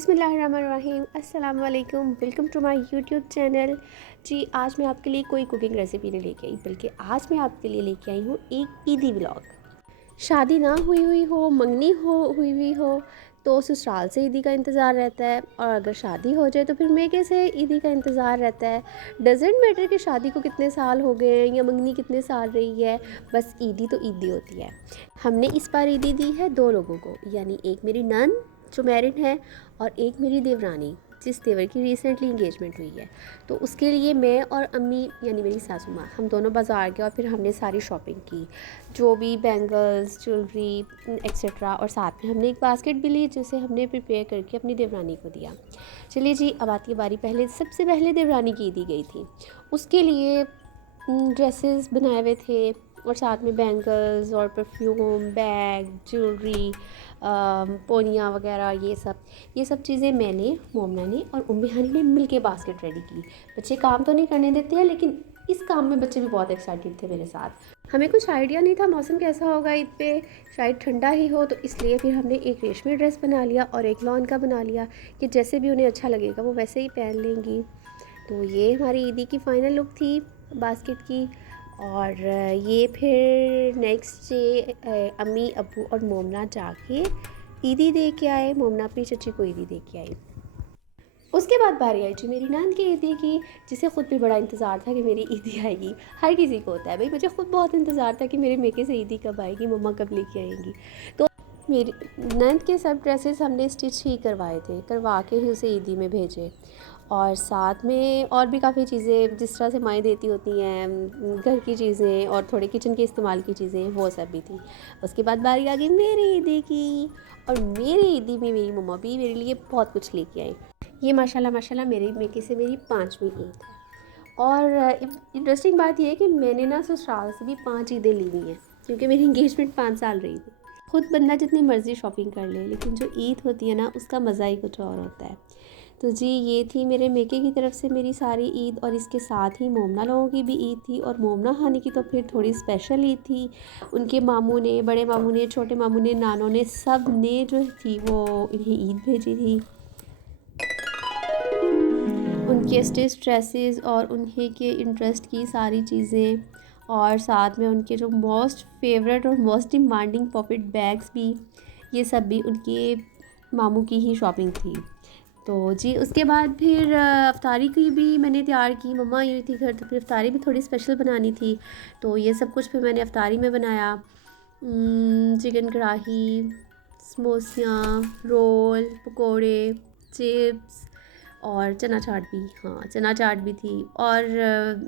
बिस्मिल्लाहिर्रहमानिर्रहीम अस्सलाम वालेकुम, welcome to my YouTube channel. जी, आज मैं आपके लिए कोई कुकिंग रेसिपी नहीं लेके आई, बल्कि आज मैं आपके लिए लेके आई हूँ एक ईदी व्लॉग। शादी ना हुई हुई हो, मंगनी हुई हुई हो तो ससुराल से ईदी का इंतज़ार रहता है, और अगर शादी हो जाए तो फिर मेके से ईदी का इंतज़ार रहता है। डजेंट मैटर कि शादी को कितने साल हो गए हैं या मंगनी कितने साल रही है, बस ईदी तो ईदी होती है। हमने इस बार ईदी दी है दो लोगों को, यानी एक मेरी नन जो मैरिड है और एक मेरी देवरानी जिस देवर की रिसेंटली इंगेजमेंट हुई है। तो उसके लिए मैं और अम्मी यानी मेरी सासू माँ हम दोनों बाज़ार गए और फिर हमने सारी शॉपिंग की, जो भी बैंगल्स ज्वेलरी एक्सेट्रा, और साथ में हमने एक बास्केट भी ली जिसे हमने प्रिपेयर करके अपनी देवरानी को दिया। चलिए जी, अब आती है बारी सबसे पहले देवरानी की दी गई थी। उसके लिए ड्रेसेस बनाए हुए थे और साथ में बैंगल्स और परफ्यूम बैग ज्वेलरी पोनियाँ वगैरह, ये सब चीज़ें मैंने, मोमना ने और उम्मी हानी ने मिल के बास्केट रेडी की। बच्चे काम तो नहीं करने देते हैं, लेकिन इस काम में बच्चे भी बहुत एक्साइटेड थे मेरे साथ। हमें कुछ आइडिया नहीं था मौसम कैसा होगा ईद पे, शायद ठंडा ही हो, तो इसलिए फिर हमने एक रेशमी ड्रेस बना लिया और एक लॉन का बना लिया कि जैसे भी उन्हें अच्छा लगेगा वो वैसे ही पहन लेंगी। तो ये हमारी ईदी की फ़ाइनल लुक थी बास्केट की। और ये फिर नेक्स्ट डे अम्मी अब्बू और मोमना जाके ईदी दे के आए। मोमना अपनी चची को ईदी दे के आई। उसके बाद बारी आई जी मेरी नान की ईदी की, जिसे ख़ुद भी बड़ा इंतज़ार था कि मेरी ईदी आएगी। हर किसी को होता है भाई, मुझे ख़ुद बहुत इंतज़ार था कि मेरे मेके से ईदी कब आएगी, मम्मा कब लेके आएंगी। तो मेरी ननद के सब ड्रेसेस हमने स्टिच ही करवाए थे, करवा के ही उसे ईदी में भेजे। और साथ में और भी काफ़ी चीज़ें जिस तरह से माएँ देती होती हैं, घर की चीज़ें और थोड़े किचन के इस्तेमाल की चीज़ें, वो सब भी थी। उसके बाद बारी आ गई मेरी ईदी की, और मेरी ईदी में मेरी मम्मा भी मेरे लिए बहुत कुछ लेके आई। ये माशाल्लाह माशाल्लाह मेरे मेके से मेरी 5वीं ईद है। और इंटरेस्टिंग बात यह है कि मैंने ना ससुराल से भी 5 ईदें ली हुई हैं, क्योंकि मेरी इंगेजमेंट 5 साल रही थी। खुद बंदा जितनी मर्ज़ी शॉपिंग कर ले, लेकिन जो ईद होती है ना, उसका मज़ा ही कुछ और होता है। तो जी, ये थी मेरे मेके की तरफ से मेरी सारी ईद, और इसके साथ ही मोमना लोगों की भी ईद थी। और मोमना खाने की तो फिर थोड़ी स्पेशल ईद थी। उनके मामू ने, बड़े मामू ने, छोटे मामू ने, नानों ने, सब ने जो थी वो इन्हें ईद भेजी थी। उनके स्टिच ड्रेसेस और उन्हीं के इंटरेस्ट की सारी चीज़ें, और साथ में उनके जो मोस्ट फेवरेट और मोस्ट डिमांडिंग पॉकेट बैग्स भी, ये सब भी उनके मामू की ही शॉपिंग थी। तो जी, उसके बाद फिर अफ्तारी की भी मैंने तैयार की। मम्मा ये थी घर, तो फिर अफ्तारी भी थोड़ी स्पेशल बनानी थी। तो ये सब कुछ फिर मैंने अफ्तारी में बनाया। चिकन कढ़ाई, समोसियाँ, रोल, पकोड़े, चिप्स और चना चाट भी, हाँ चना चाट भी थी, और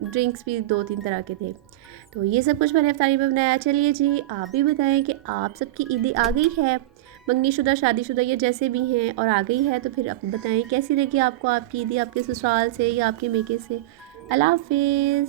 ड्रिंक्स भी 2-3 तरह के थे। तो ये सब कुछ मैंने अफ्तारी में बनाया। चलिए जी, आप भी बताएं कि आप सबकी ईदें आ गई है, मंगनीशुदा शादीशुदा ये जैसे भी हैं, और आ गई है तो फिर आप बताएं कैसी लगी आपको आपकी ईदी, आपके ससुराल से या आपके मेके से। अल्लाह हाफिज़।